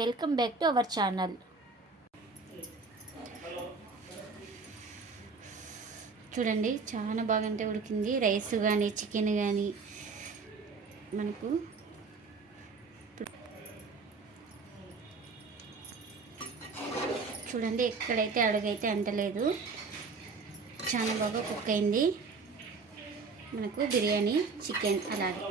Welcome back to our channel. చూడండి చాలా బాగా అంటే ఉడికింది. రైస్ కానీ చికెన్ కానీ మనకు చూడండి ఎక్కడైతే అడుగైతే అంటలేదు. చాలా బాగా కుక్ అయింది. మనకు బిర్యానీ చికెన్ అలాగే.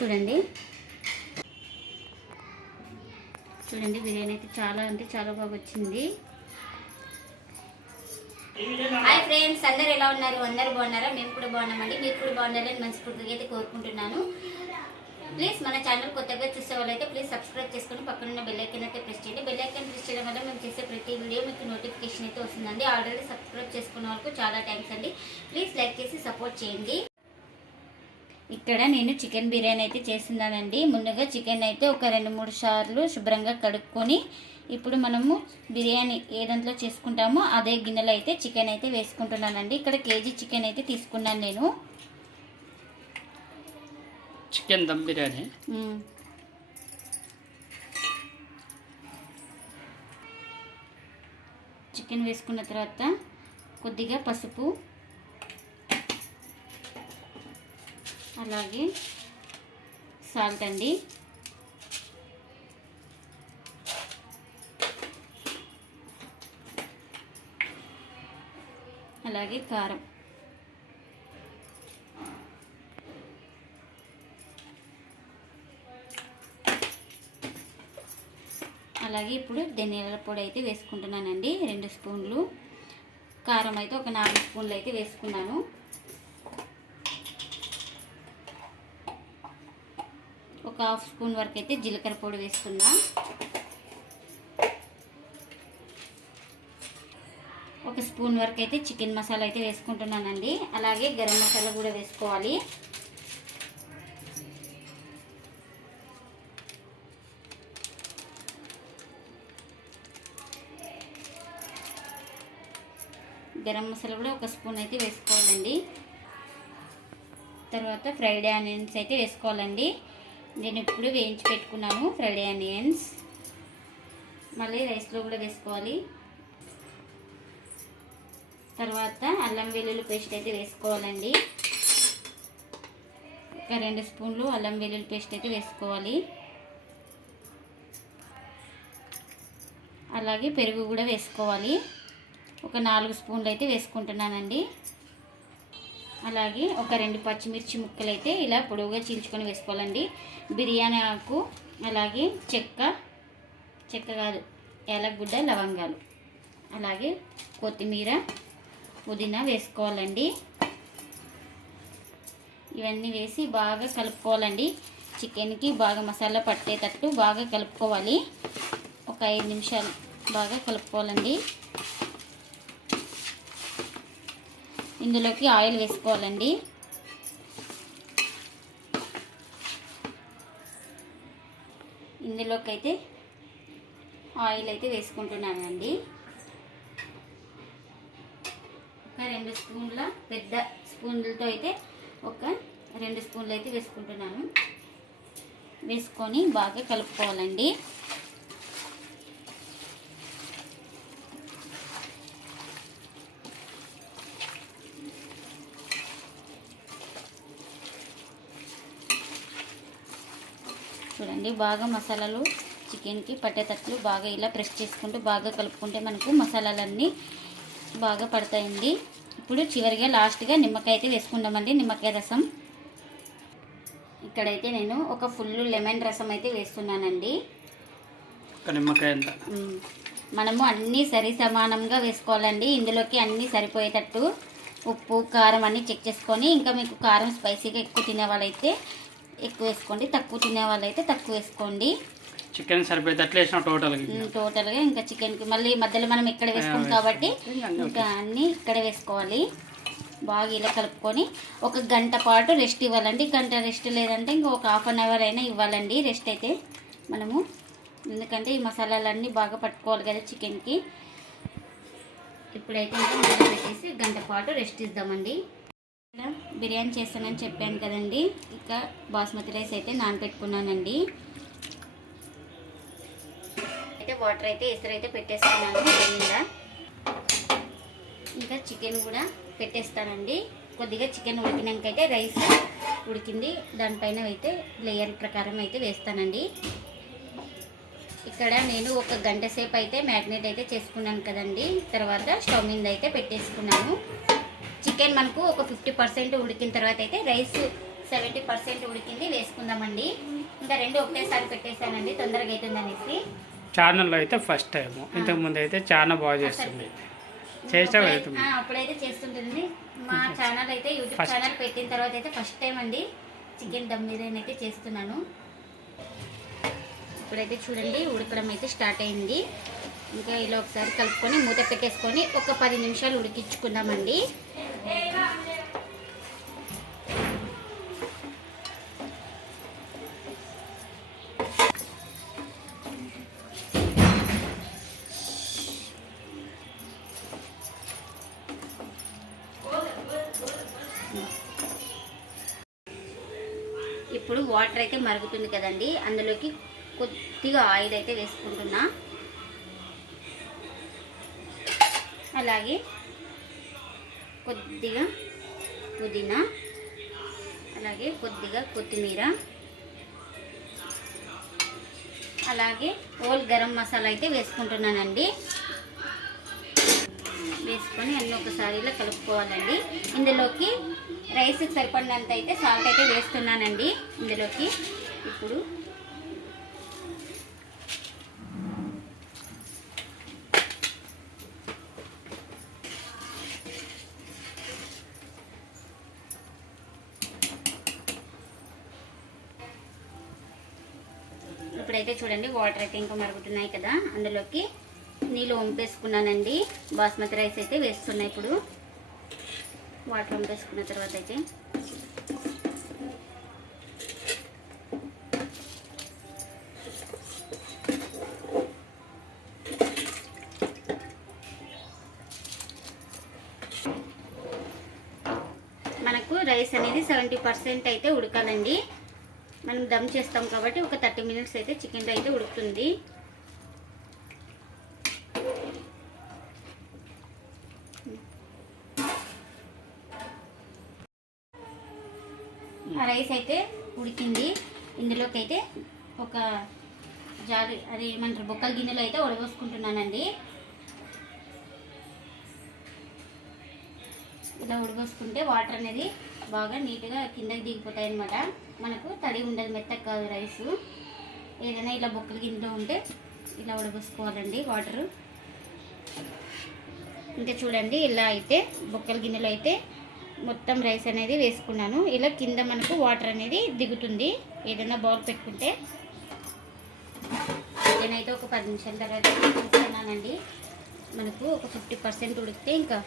చూడండి. చూడండి బిర్యానీ అయితే చాలా అంటే చాలా బాగా వచ్చింది. హాయ్ ఫ్రెండ్స్ అందరు ఎలా ఉన్నారు? అందరు బాగున్నారా? మేము కూడా బాగున్నామండి. మీరు కూడా బాగుండాలని మనస్ఫూర్తిగా అయితే కోరుకుంటున్నాను. ప్లీజ్ మన ఛానల్ కొత్తగా చూసే వాళ్ళైతే ప్లీజ్ సబ్స్క్రైబ్ చేసుకుని పక్కనున్న బెల్లైకన్ అయితే ప్రెస్ చేయండి. బెల్లైకన్ ప్రెస్ చేయడం వల్ల మేము చేసే ప్రతి వీడియో మీకు నోటిఫికేషన్ అయితే వస్తుందండి. ఆల్రెడీ సబ్స్క్రైబ్ చేసుకున్న వాళ్ళకు చాలా థ్యాంక్స్ అండి. ప్లీజ్ లైక్ చేసి సపోర్ట్ చేయండి. ఇక్కడ నేను చికెన్ బిర్యానీ అయితే చేస్తున్నానండి. ముందుగా చికెన్ అయితే ఒక రెండు మూడు సార్లు శుభ్రంగా కడుక్కొని ఇప్పుడు మనము బిర్యానీ ఏ దాంట్లో చేసుకుంటామో అదే గిన్నెలో అయితే చికెన్ అయితే వేసుకుంటున్నానండి. ఇక్కడ కేజీ చికెన్ అయితే తీసుకున్నాను నేను. చికెన్ దమ్ బిర్యానీ. చికెన్ వేసుకున్న తర్వాత కొద్దిగా పసుపు అలాగే సాల్ట్ అండి. అలాగే కారం. అలాగే ఇప్పుడు ధనియాల పొడి అయితే వేసుకుంటున్నానండి రెండు స్పూన్లు. కారం అయితే ఒక నాలుగు స్పూన్లు అయితే వేసుకున్నాను. ఒక హాఫ్ స్పూన్ వరకు అయితే జీలకర్ర పొడి వేసుకున్నా ఒక స్పూన్ వరకు అయితే చికెన్ మసాలా అయితే వేసుకుంటున్నానండి. అలాగే గరం మసాలా కూడా వేసుకోవాలి. గరం మసాలా కూడా ఒక స్పూన్ అయితే వేసుకోవాలండి. తర్వాత ఫ్రైడ్ ఆనియన్స్ అయితే వేసుకోవాలండి. నేను ఇప్పుడు వేయించి పెట్టుకున్నాను ఫ్రైడ్ ఆనియన్స్. మళ్ళీ రైస్లో కూడా వేసుకోవాలి. తర్వాత అల్లం వెల్లుల్లి పేస్ట్ అయితే వేసుకోవాలండి. ఒక రెండు స్పూన్లు అల్లం వెల్లుల్లి పేస్ట్ అయితే వేసుకోవాలి. అలాగే పెరుగు కూడా వేసుకోవాలి. ఒక నాలుగు స్పూన్లు అయితే వేసుకుంటున్నానండి. అలాగే ఒక రెండు పచ్చిమిర్చి ముక్కలు అయితే ఇలా పొడవుగా చీల్చుకొని వేసుకోవాలండి. బిర్యానీ ఆకు అలాగే చెక్క చెక్క కాదు ఏలగడ్డ లవంగాలు. అలాగే కొత్తిమీర పుదీనా వేసుకోవాలండి. ఇవన్నీ వేసి బాగా కలుపుకోవాలండి. చికెన్కి బాగా మసాలా పట్టేటట్టు బాగా కలుపుకోవాలి. ఒక ఐదు నిమిషాలు బాగా కలుపుకోవాలండి. ఇందులోకి ఆయిల్ వేసుకోవాలండి. ఇందులోకి అయితే ఆయిల్ అయితే వేసుకుంటున్నానండి. ఒక రెండు స్పూన్ల పెద్ద స్పూన్లతో అయితే ఒక రెండు స్పూన్లు అయితే వేసుకుంటున్నాను. వేసుకొని బాగా కలుపుకోవాలండి. చూడండి బాగా మసాలాలు చికెన్కి పట్టేటట్లు బాగా ఇలా ప్రెస్ చేసుకుంటూ బాగా కలుపుకుంటే మనకు మసాలాలన్నీ బాగా పడతాయండి. ఇప్పుడు చివరిగా లాస్ట్గా నిమ్మకాయ అయితే వేసుకుందామండి నిమ్మకాయ రసం. ఇక్కడైతే నేను ఒక ఫుల్ లెమన్ రసం అయితే వేస్తున్నానండి. నిమ్మకాయ. మనము అన్నీ సరి సమానంగా వేసుకోవాలండి. ఇందులోకి అన్నీ సరిపోయేటట్టు ఉప్పు కారం అన్నీ చెక్ చేసుకొని ఇంకా మీకు కారం స్పైసీగా ఎక్కువ తినే వాళ్ళైతే ఎక్కువ వేసుకోండి. తక్కువ తినే వాళ్ళైతే తక్కువ వేసుకోండి. చికెన్ సరిపోయేటట్లు వేసిన టోటల్గా మ్మ్, టోటల్గా ఇంకా చికెన్కి మళ్ళీ మధ్యలో మనం ఇక్కడ వేసుకోం కాబట్టి ఇంకా అన్నీ ఇక్కడ వేసుకోవాలి. బాగా ఇలా కలుపుకొని ఒక గంట పాటు రెస్ట్ ఇవ్వాలండి. గంట రెస్ట్ లేదంటే ఇంకా ఒక హాఫ్ అన్ అవర్ అయినా ఇవ్వాలండి. రెస్ట్ అయితే మనము. ఎందుకంటే ఈ మసాలాలన్నీ బాగా పట్టుకోవాలి కదా చికెన్కి. ఇప్పుడైతే ఇంకా పెట్టేసి గంట పాటు రెస్ట్ ఇద్దామండి. బిర్యానీ చేస్తానని చెప్పాను కదండి. ఇంకా బాస్మతి రైస్ అయితే నానబెట్టుకున్నానండి. అయితే వాటర్ అయితే ఎసరు అయితే పెట్టేస్తున్నాను దీని ఇంకా చికెన్ కూడా పెట్టేస్తానండి. కొద్దిగా చికెన్ ఉడికినాక అయితే రైస్ ఉడికింది. దానిపైన అయితే లేయర్ ప్రకారం అయితే వేస్తానండి. ఇక్కడ నేను ఒక గంట సేపు అయితే మ్యాగ్నేట్ అయితే చేసుకున్నాను కదండి. తర్వాత స్టవ్ మీద అయితే పెట్టేసుకున్నాను. చికెన్ మనకు ఒక ఫిఫ్టీ పర్సెంట్ ఉడికిన తర్వాత అయితే రైస్ సెవెంటీ పర్సెంట్ ఉడికింది వేసుకుందామండి. ఇంకా రెండు ఒకటేసారి పెట్టేశానండి తొందరగా అవుతుంది అనేసి. ఛానల్లో అయితే ఫస్ట్ టైం ఇంతకుముందు అయితే చాలా బాగా చేస్తుంది. అప్పుడైతే చేస్తుంటుంది. మా ఛానల్ అయితే యూట్యూబ్. ఛానల్ పెట్టిన తర్వాత అయితే ఫస్ట్ టైం అండి చికెన్ దమ్ బిర్యానీ అయితే చేస్తున్నాను. ఇప్పుడైతే చూడండి ఉడకడం అయితే స్టార్ట్ అయింది. ఇంకా ఇలా ఒకసారి కలుపుకొని మూత పెట్టేసుకొని ఒక పది నిమిషాలు ఉడికించుకుందామండి. ఇప్పుడు వాటర్ అయితే మరుగుతుంది కదండి. అందులోకి కొద్దిగా ఆయిల్ అయితే వేసుకుంటున్నా. అలాగే కొద్దిగా పుదీనా అలాగే కొద్దిగా కొత్తిమీర అలాగే ఓల్ గరం మసాలా అయితే వేసుకుంటున్నానండి. వేసుకొని అన్ని ఒకసారి ఇలా కలుపుకోవాలండి. ఇందులోకి రైస్కి సరిపడినంత అయితే సాల్ట్ అయితే వేస్తున్నానండి. ఇందులోకి ఇప్పుడు అయితే చూడండి వాటర్ అయితే ఇంకా మరుగుతున్నాయి కదా. అందులోకి నీళ్ళు వంపేసుకున్నానండి. బాస్మతి రైస్ అయితే వేస్తున్నాయి ఇప్పుడు. వాటర్ వంపేసుకున్న తర్వాత అయితే. మనకు రైస్ అనేది సెవెంటీ పర్సెంట్ అయితే ఉడకాలండి. మనం దమ్ చేస్తాం కాబట్టి ఒక థర్టీ మినిట్స్ అయితే చికెన్ అయితే ఉడుకుతుంది. ఆ రైస్ అయితే ఉడికింది. ఇందులోకి అయితే ఒక జాలి అది ఏమంటారు బొక్కల గిన్నెలో అయితే ఉడబోసుకుంటున్నానండి. ఇలా ఉడబోసుకుంటే వాటర్ అనేది బాగా నీట్గా కిందకి దిగిపోతాయి అనమాట మనకు తడి ఉండదు మెత్తగా కాదు రైస్. ఏదైనా ఇలా బొక్కల గిన్నెలో ఉంటే ఇలా ఉడబోసుకోవాలండి వాటర్. ఇంకా చూడండి ఇలా అయితే బొక్కల గిన్నెలో అయితే మొత్తం రైస్ అనేది వేసుకున్నాను. ఇలా కింద మనకు వాటర్ అనేది దిగుతుంది. ఏదైనా బౌల్ పెట్టుకుంటే. నేనైతే ఒక పది నిమిషాల తర్వాత చూస్తున్నానండి. మనకు ఒక ఫిఫ్టీ పర్సెంట్ ఉడికితే ఇంకా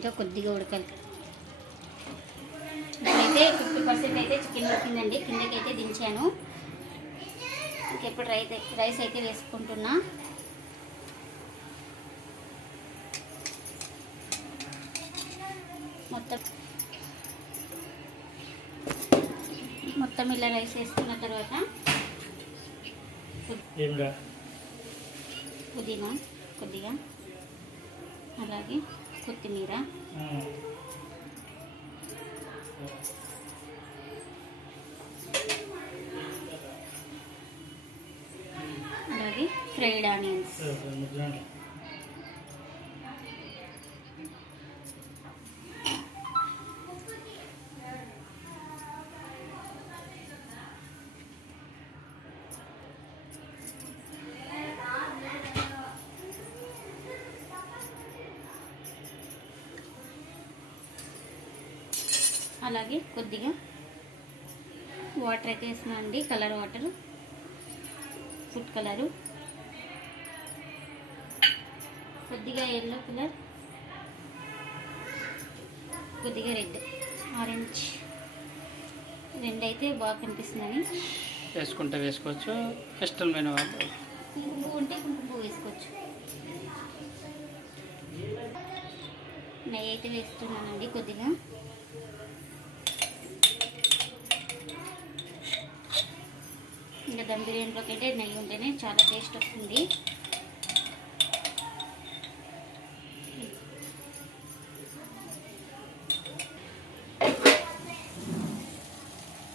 ఇంకా కొద్దిగా ఉడకాలి. ఇప్పుడైతే ఫిఫ్టీ పర్సెంట్ అయితే చికెన్ ఉడికిందండి. కిందకి అయితే దించాను. ఇంకెప్పుడు రైస్ రైస్ అయితే వేసుకుంటున్నా. మొత్తం మొత్తం ఇలా రైస్ వేసుకున్న తర్వాత పుదీనా కొద్దిగా అలాగే కొత్తిమీర. అలాగే ఫ్రైడ్ ఆనియన్స్. అలాగే కొద్దిగా వాటర్ అయితే వేస్తున్నాను అండి కలర్ వాటర్ ఫుడ్ కలరు. కొద్దిగా ఎల్లో కలర్ కొద్దిగా రెడ్ ఆరెంజ్ రెండైతే బాగా కనిపిస్తుందని వేసుకుంటే వేసుకోవచ్చు ఇష్టమైన వాళ్ళు కుంకుమ ఉంటే కుంకుమ వేసుకోవచ్చు. నెయ్యి అయితే వేస్తున్నానండి కొద్దిగా. ఇంకా దమ్ బిర్యానీలోకి అయితే నెయ్యి ఉంటేనే చాలా టేస్ట్ వస్తుంది.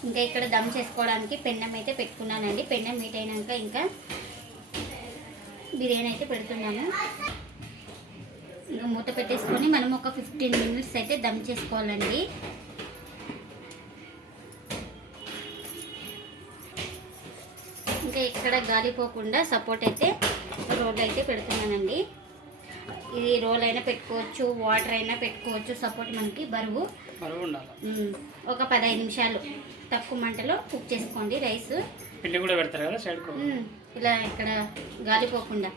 ఇంకా ఇక్కడ దమ్ చేసుకోవడానికి పెన్నం అయితే పెట్టుకున్నానండి. పెన్నం మీట్ అయినాక ఇంకా బిర్యానీ అయితే పెడుతున్నాను ఇంకా మూత పెట్టేసుకొని మనం ఒక ఫిఫ్టీన్ మినిట్స్ అయితే దమ్ చేసుకోవాలండి. ఇంకా ఇక్కడ గాలిపోకుండా సపోర్ట్ అయితే రోల్ అయితే పెడుతున్నానండి. ఇది రోల్ అయినా పెట్టుకోవచ్చు వాటర్ అయినా పెట్టుకోవచ్చు సపోర్ట్ మనకి బరువు. బరువు ఉండాలి. మ్మ్. ఒక పదహైదు నిమిషాలు తక్కువ మంటలో కుక్ చేసుకోండి రైస్ పిండి కూడా పెడతారు కదా మ్మ్. ఇలా ఇక్కడ గాలిపోకుండా.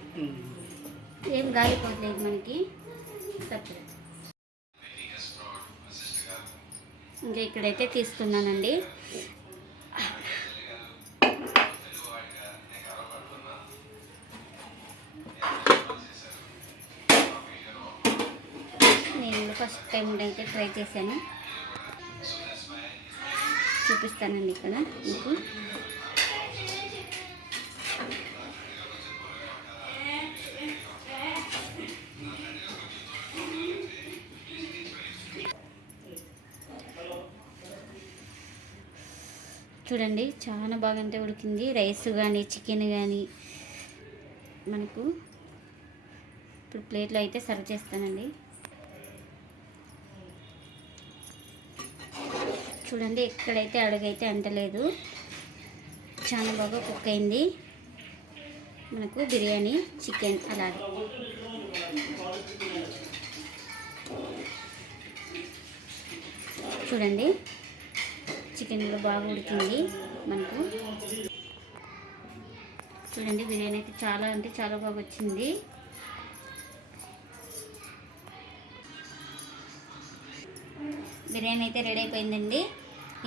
ఏం గాలిపోవట్లేదు మనకి. ఇంకా ఇక్కడైతే తీస్తున్నానండి నేను ఫస్ట్ టైం అయితే ట్రై చేశాను. చూపిస్తానండి ఇక్కడ మీకు. చూడండి చాలా బాగా అంటే ఉడికింది. రైస్ కానీ చికెన్ కానీ మనకు ఇప్పుడు ప్లేట్లో అయితే సర్వ్ చేస్తానండి. చూడండి ఎక్కడైతే అడుగైతే అంటలేదు చాలా బాగా కుక్ అయింది. మనకు బిర్యానీ చికెన్ అలాగే. చూడండి చికెన్లో బాగా ఉడికింది మనకు. చూడండి బిర్యానీ అయితే చాలా అంటే చాలా బాగా వచ్చింది. బిర్యానీ అయితే రెడీ అయిపోయిందండి.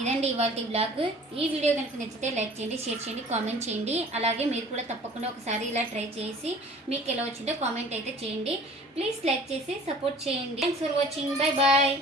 ఇదండి ఇవాళ బ్లాగ్ ఈ వీడియో కనుక నచ్చితే లైక్ చేయండి షేర్ చేయండి కామెంట్ చేయండి. అలాగే మీరు కూడా తప్పకుండా ఒకసారి ఇలా ట్రై చేసి మీకు ఎలా వచ్చిందో కామెంట్ అయితే చేయండి. ప్లీజ్ లైక్ చేసి సపోర్ట్ చేయండి. Thanks for watching bye bye